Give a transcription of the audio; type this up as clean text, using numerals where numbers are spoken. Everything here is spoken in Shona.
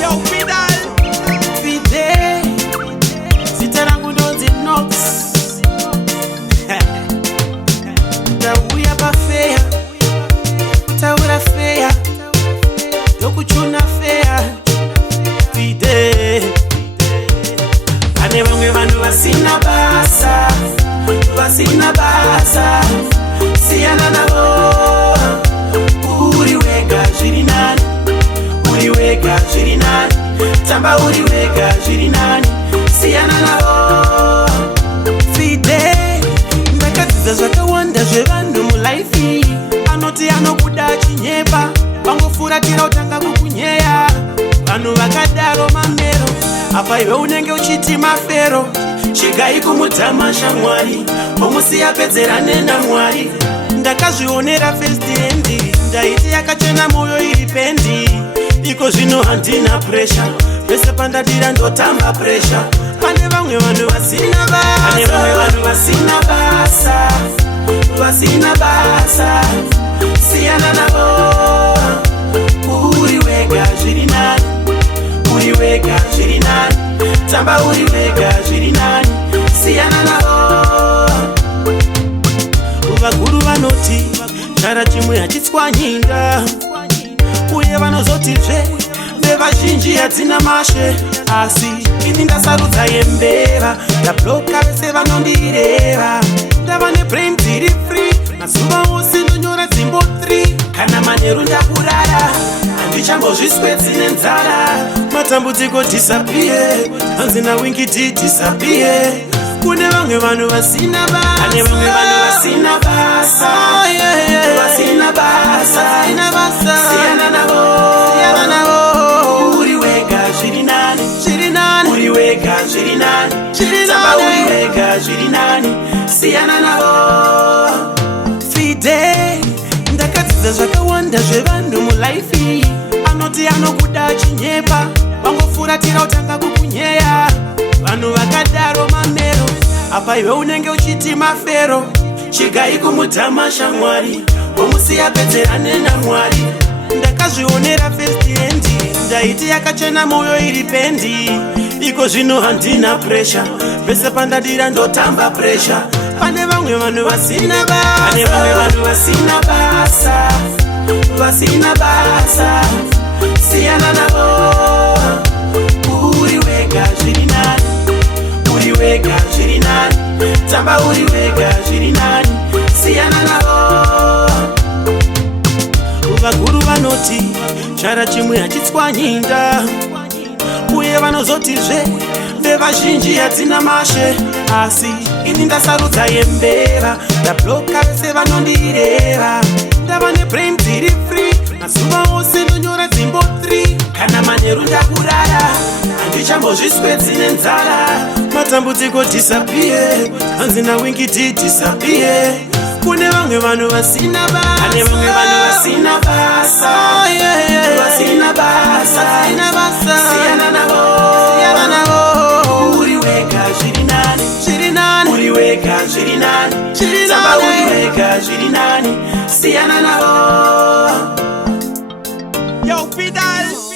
Yo, Fidel, Fidel, sitarangu ndonzi Nox. Tauya pafea, taura fea, dokuchuna fea. Fidel, pane vamwe vanhu vasina basa, vasina basa. Siyana navo, uri wega zviri nani, uri wega zviri nani. Tamba uri wega zviri nani, siyana navo. Fidel, ndakadzidza zvakawanda zvevanhu mulaifi. Anoti anokuda chinyepa, vangofuratira utanga kukunyeya. Vanhu vakadaro mamero, apa iwe unenge uchiti mafero. Chigai kumudhama shamwari, vomusiya pedzerane naMwari. Ndakazvionera first hand, ndaiti yakachena moyo iri pendi. Iko zvino handina pressure, pese pandadira ndotamba pressure. Pane vamwe vanhu vasina basa, pane vamwe vanhu vasina basa, vasina basa. Siyana navo, uri wega zviri nani, uri wega zviri nani. Tamba uri wega zviri nani, siyana navo. Vakuru vanoti chara chimwe hachitswanyinga, uye vanozotizve vevazhinji hadzina mashe. Asi ini ndasarudza yembeva, ndabloka vese vanondireva. Ndava nebrain dziri free, mazuva ose ndonyora dzimbo 3. Kana manheru ndakurara, handichambozviswedzi nenzara. Matambudziko disappear, hanzina wingiti disappear. Kune vamwe vanhu vasina basa, kune vamwe vanhu vasina basa, vasina basa, siyana navo, siyana navo. Uri wega zviri nani, zviri nani, uri wega zviri nani, zviri nani, uri wega zviri nani, siyana navo. Fidel, ndakadzidza zvakawanda zvevanhu mulaifi. Anoti anokuda chinyepa, vangofuratira utanga kukunyeya. Vanhu vakadaro mamero, apa iwe unenge uchiti mafero. Chigai kumudhama shamwari, vomusiya pedzerane naMwari. Ndakazvionera first hand, ndaiti yakachena moyo iri pendi. Iko zvino handina pressure, pese pandadira ndotamba pressure. Pane vamwe vanhu vasina basa, pane vamwe vanhu vasina basa, vasina basa. Siyana navo, uri wega zviri nani, uri wega zviri nani. Tamba uri wega zviri nani, siyana navo. Vakuru vanoti chara chimwe hachitswanyinga, uye vanozotizve vevazhinji hadzina mashe. Asi ini ndasarudza yembeva, ndabloka vese vanondireva. Ndava nebrain dziri free, mazuva ose ndonyora dzimbo 3. Kana manheru ndakurara, handichambozviswedzi nenzara. Matambudziko disappear, hanzina wingiti disappear. Kune vamwe vanhu vasina basa, kune vamwe vanhu vasina basa, vasina basa, siyana navo, siyana navo. Uri wega zviri nani, zviri nani, uri wega zviri nani, zviri nani. Tamba uri wega zviri nani, siyana navo. Yo, Fidel.